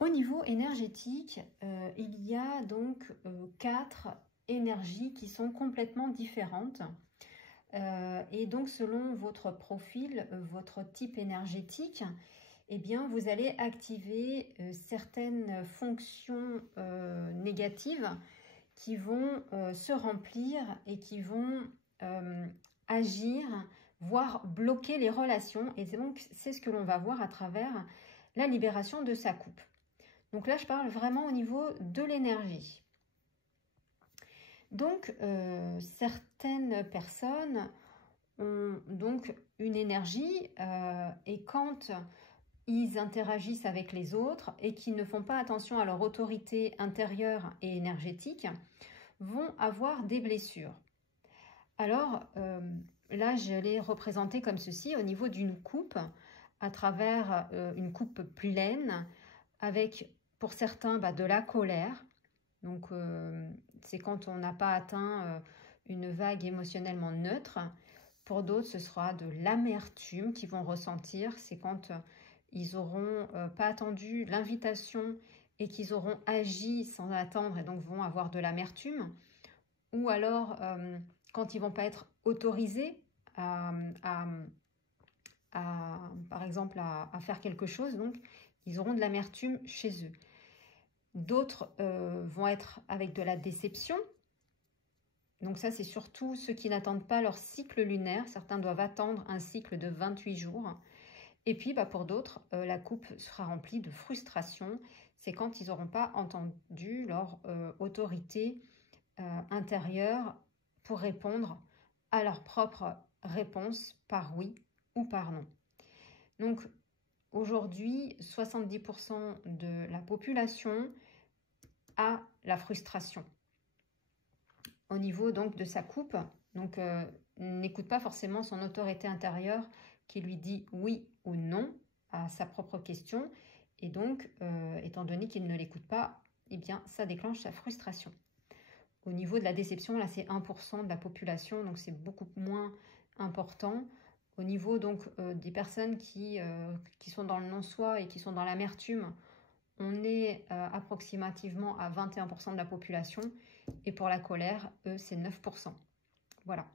Au niveau énergétique, il y a donc 4 énergies qui sont complètement différentes. Et donc selon votre profil, votre type énergétique, eh bien, vous allez activer certaines fonctions négatives qui vont se remplir et qui vont agir, voire bloquer les relations. Et donc, c'est ce que l'on va voir à travers la libération de sa coupe. Donc là, je parle vraiment au niveau de l'énergie. Donc, certaines personnes ont donc une énergie et quand ils interagissent avec les autres et qui ne font pas attention à leur autorité intérieure et énergétique, vont avoir des blessures. Alors, là, je l'ai représenté comme ceci au niveau d'une coupe, à travers une coupe pleine, avec pour certains de la colère. Donc, c'est quand on n'a pas atteint une vague émotionnellement neutre. Pour d'autres, ce sera de l'amertume qu'ils vont ressentir. C'est quand ils n'auront pas attendu l'invitation et qu'ils auront agi sans attendre et donc vont avoir de l'amertume. Ou alors, quand ils ne vont pas être autorisés par exemple, à faire quelque chose, donc ils auront de l'amertume chez eux. D'autres vont être avec de la déception. Donc ça, c'est surtout ceux qui n'attendent pas leur cycle lunaire. Certains doivent attendre un cycle de 28 jours. Et puis, pour d'autres, la coupe sera remplie de frustration. C'est quand ils n'auront pas entendu leur autorité intérieure pour répondre à leur propre réponse par oui ou par non. Donc, aujourd'hui, 70% de la population a la frustration au niveau donc de sa coupe. Donc, n'écoute pas forcément son autorité intérieure qui lui dit oui ou non à sa propre question. Et donc, étant donné qu'il ne l'écoute pas, eh bien, ça déclenche sa frustration. Au niveau de la déception, là, c'est 1% de la population, donc c'est beaucoup moins important. Au niveau donc des personnes qui sont dans le non-soi et qui sont dans l'amertume, on est approximativement à 21% de la population. Et pour la colère, eux, c'est 9%. Voilà.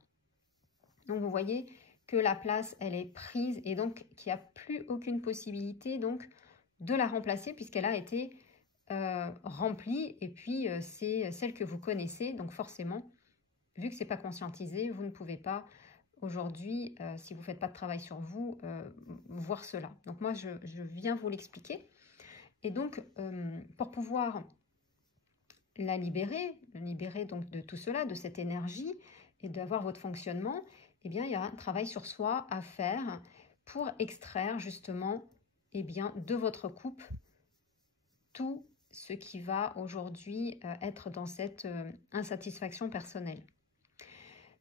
Donc, vous voyez que la place, elle est prise et donc qu'il n'y a plus aucune possibilité donc, de la remplacer puisqu'elle a été remplie. Et puis, c'est celle que vous connaissez. Donc, forcément, vu que ce n'est pas conscientisé, vous ne pouvez pas aujourd'hui, si vous ne faites pas de travail sur vous, voir cela. Donc, moi, je viens vous l'expliquer. Et donc, pour pouvoir la libérer donc de tout cela, de cette énergie et d'avoir votre fonctionnement, eh bien, il y a un travail sur soi à faire pour extraire justement de votre coupe tout ce qui va aujourd'hui être dans cette insatisfaction personnelle.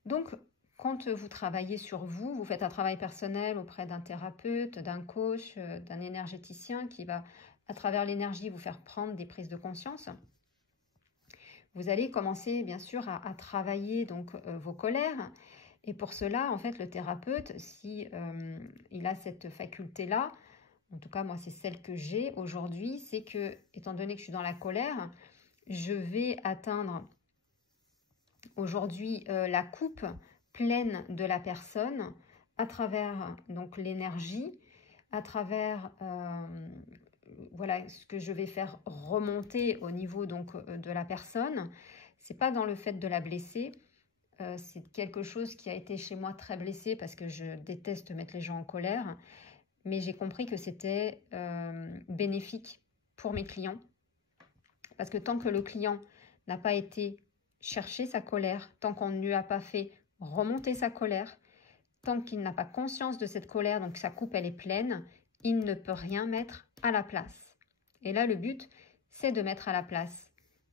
Donc, quand vous travaillez sur vous, vous faites un travail personnel auprès d'un thérapeute, d'un coach, d'un énergéticien qui va, à travers l'énergie, vous faire prendre des prises de conscience. Vous allez commencer, bien sûr, à travailler donc vos colères. Et pour cela, en fait, le thérapeute, si il a cette faculté-là, en tout cas, moi, c'est celle que j'ai aujourd'hui, c'est que, étant donné que je suis dans la colère, je vais atteindre aujourd'hui la coupe pleine de la personne à travers donc l'énergie, à travers voilà ce que je vais faire remonter au niveau donc de la personne. C'est pas dans le fait de la blesser, c'est quelque chose qui a été chez moi très blessé parce que je déteste mettre les gens en colère, mais j'ai compris que c'était bénéfique pour mes clients parce que tant que le client n'a pas été chercher sa colère, tant qu'on ne lui a pas fait remonter sa colère, tant qu'il n'a pas conscience de cette colère, donc sa coupe elle est pleine, il ne peut rien mettre à la place. Et là, le but, c'est de mettre à la place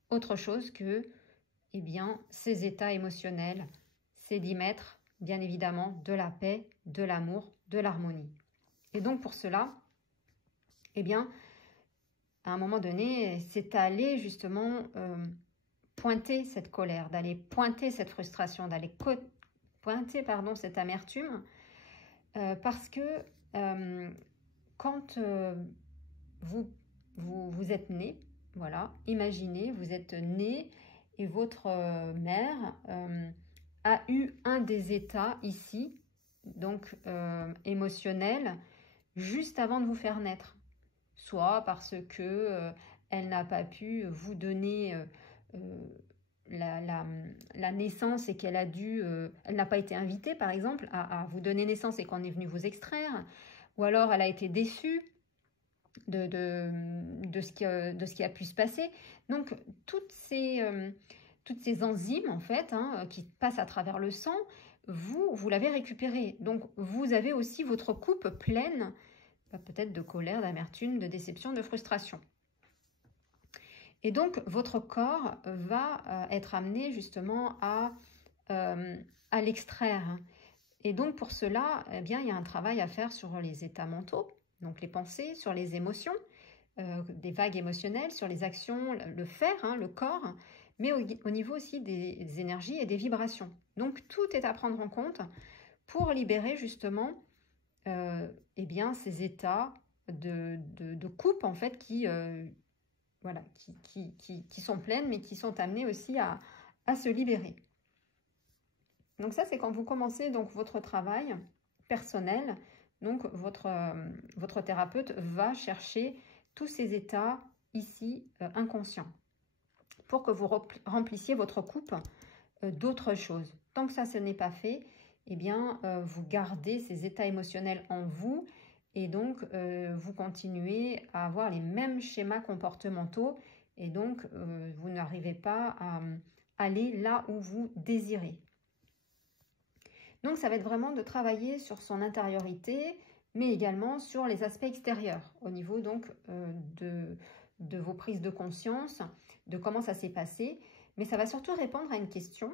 autre chose que ses états émotionnels. C'est d'y mettre, bien évidemment, de la paix, de l'amour, de l'harmonie. Et donc, pour cela, à un moment donné, c'est aller justement pointer cette colère, d'aller pointer cette frustration, d'aller pointer cette amertume, parce que quand vous vous êtes né, voilà, imaginez, vous êtes né et votre mère a eu un des états ici, donc émotionnel, juste avant de vous faire naître. Soit parce que elle n'a pas pu vous donner la naissance et qu'elle a dû, elle n'a pas été invitée par exemple à vous donner naissance et qu'on est venu vous extraire, ou alors elle a été déçue de ce qui a pu se passer. Donc toutes ces enzymes en fait qui passent à travers le sang, vous l'avez récupérée. Donc vous avez aussi votre coupe pleine peut-être de colère, d'amertume, de déception, de frustration. Et donc, votre corps va être amené justement à l'extraire. Et donc, pour cela, eh bien, il y a un travail à faire sur les états mentaux, donc les pensées, sur les émotions, des vagues émotionnelles, sur les actions, le faire, le corps, mais au niveau aussi des énergies et des vibrations. Donc, tout est à prendre en compte pour libérer justement eh bien, ces états de coupe en fait voilà, qui sont pleines mais qui sont amenées aussi à se libérer. Donc ça, c'est quand vous commencez donc votre travail personnel. Donc votre thérapeute va chercher tous ces états ici inconscients pour que vous remplissiez votre coupe d'autres choses. Tant que ça, ce n'est pas fait, eh bien, vous gardez ces états émotionnels en vous et donc vous continuez à avoir les mêmes schémas comportementaux et donc vous n'arrivez pas à aller là où vous désirez. Donc ça va être vraiment de travailler sur son intériorité, mais également sur les aspects extérieurs, au niveau donc de vos prises de conscience, de comment ça s'est passé. Mais ça va surtout répondre à une question,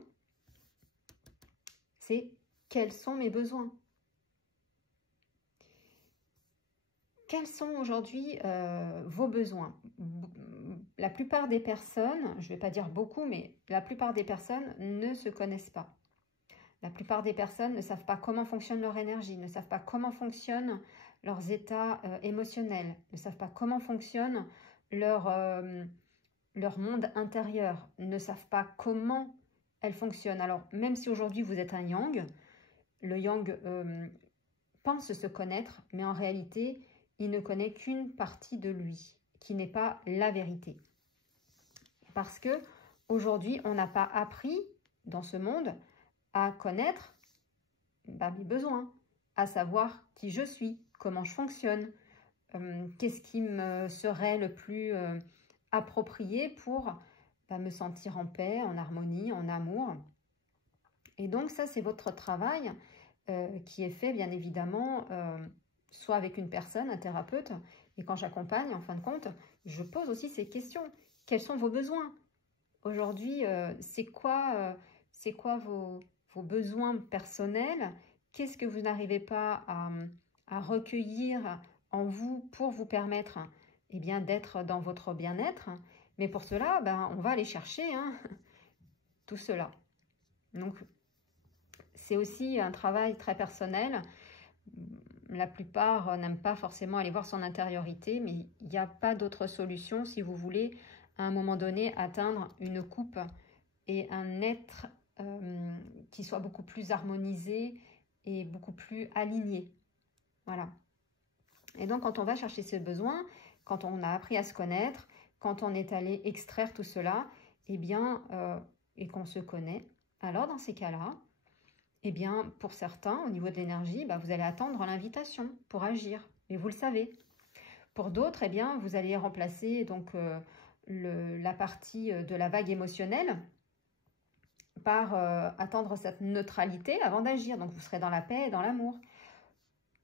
c'est quels sont mes besoins? Quels sont aujourd'hui vos besoins? La plupart des personnes, je ne vais pas dire beaucoup, mais la plupart des personnes ne se connaissent pas. La plupart des personnes ne savent pas comment fonctionne leur énergie, ne savent pas comment fonctionnent leurs états émotionnels, ne savent pas comment fonctionne leur monde intérieur, ne savent pas comment elles fonctionnent. Alors, même si aujourd'hui vous êtes un yang, le yang pense se connaître, mais en réalité, il ne connaît qu'une partie de lui, qui n'est pas la vérité. Parce que aujourd'hui, on n'a pas appris dans ce monde à connaître mes besoins, à savoir qui je suis, comment je fonctionne, qu'est-ce qui me serait le plus approprié pour me sentir en paix, en harmonie, en amour. Et donc ça, c'est votre travail qui est fait bien évidemment soit avec une personne, un thérapeute, et quand j'accompagne, en fin de compte, je pose aussi ces questions. Quels sont vos besoins? Aujourd'hui, c'est quoi vos besoins personnels? Qu'est-ce que vous n'arrivez pas à recueillir en vous pour vous permettre eh bien, d'être dans votre bien-être? Mais pour cela, on va aller chercher tout cela. Donc, c'est aussi un travail très personnel. La plupart n'aiment pas forcément aller voir son intériorité, mais il n'y a pas d'autre solution si vous voulez, à un moment donné, atteindre une coupe et un être qui soit beaucoup plus harmonisé et beaucoup plus aligné. Voilà. Et donc, quand on va chercher ses besoins, quand on a appris à se connaître, quand on est allé extraire tout cela, eh bien, et qu'on se connaît, alors dans ces cas-là, eh bien, pour certains, au niveau de l'énergie, vous allez attendre l'invitation pour agir, et vous le savez. Pour d'autres, eh bien, vous allez remplacer donc la partie de la vague émotionnelle par attendre cette neutralité avant d'agir. Donc, vous serez dans la paix et dans l'amour.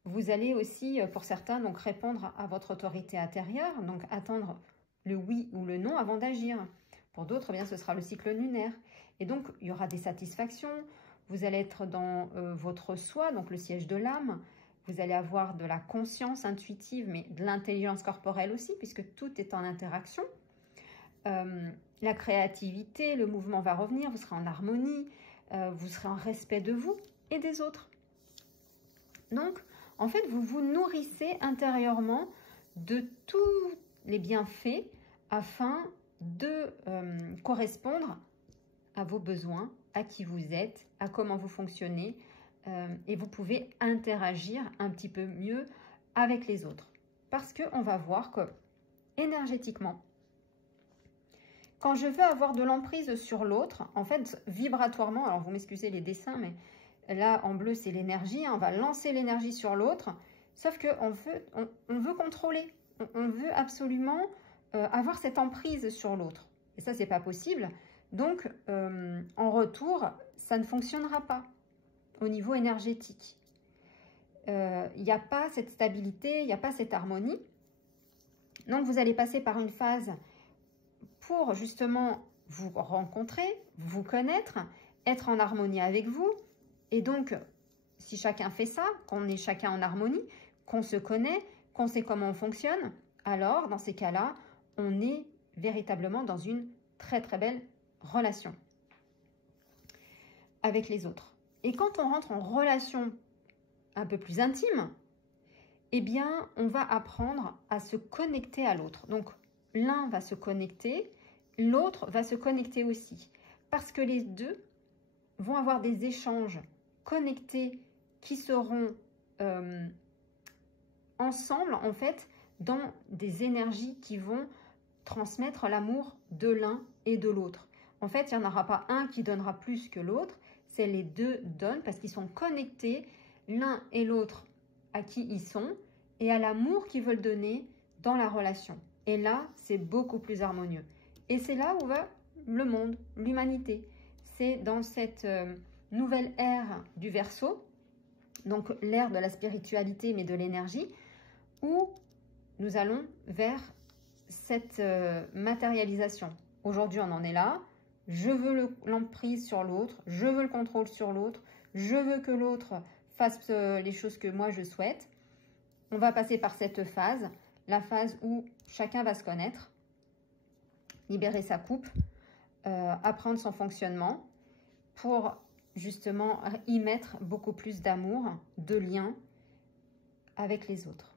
Vous allez aussi, pour certains, donc répondre à votre autorité intérieure, donc attendre le oui ou le non avant d'agir. Pour d'autres, eh bien, ce sera le cycle lunaire. Et donc, il y aura des satisfactions. Vous allez être dans votre soi, donc le siège de l'âme. Vous allez avoir de la conscience intuitive, mais de l'intelligence corporelle aussi, puisque tout est en interaction. La créativité, le mouvement va revenir, vous serez en harmonie, vous serez en respect de vous et des autres. Donc, en fait, vous vous nourrissez intérieurement de les bienfaits afin de correspondre à vos besoins, à qui vous êtes, à comment vous fonctionnez, et vous pouvez interagir un petit peu mieux avec les autres. Parce qu'on va voir que énergétiquement, quand je veux avoir de l'emprise sur l'autre, en fait, vibratoirement, alors vous m'excusez les dessins, mais là, en bleu, c'est l'énergie, hein, on va lancer l'énergie sur l'autre, sauf qu'on veut contrôler, on veut absolument avoir cette emprise sur l'autre. Et ça, c'est pas possible. Donc, en retour, ça ne fonctionnera pas au niveau énergétique. Il n'y a pas cette stabilité, il n'y a pas cette harmonie. Donc, vous allez passer par une phase pour justement vous rencontrer, vous connaître, être en harmonie avec vous. Et donc, si chacun fait ça, qu'on est chacun en harmonie, qu'on se connaît, qu'on sait comment on fonctionne, alors, dans ces cas-là, on est véritablement dans une très très belle relation avec les autres. Et quand on rentre en relation un peu plus intime, eh bien, on va apprendre à se connecter à l'autre. Donc, l'un va se connecter, l'autre va se connecter aussi. Parce que les deux vont avoir des échanges connectés qui seront ensemble, en fait, dans des énergies qui vont transmettre l'amour de l'un et de l'autre. En fait, il n'y en aura pas un qui donnera plus que l'autre, c'est les deux donnent parce qu'ils sont connectés l'un et l'autre à qui ils sont et à l'amour qu'ils veulent donner dans la relation. Et là, c'est beaucoup plus harmonieux. Et c'est là où va le monde, l'humanité. C'est dans cette nouvelle ère du Verseau, donc l'ère de la spiritualité mais de l'énergie, où nous allons vers cette matérialisation. Aujourd'hui, on en est là. Je veux l'emprise sur l'autre, je veux le contrôle sur l'autre, je veux que l'autre fasse les choses que moi je souhaite. On va passer par cette phase, la phase où chacun va se connaître, libérer sa coupe, apprendre son fonctionnement pour justement y mettre beaucoup plus d'amour, de lien avec les autres.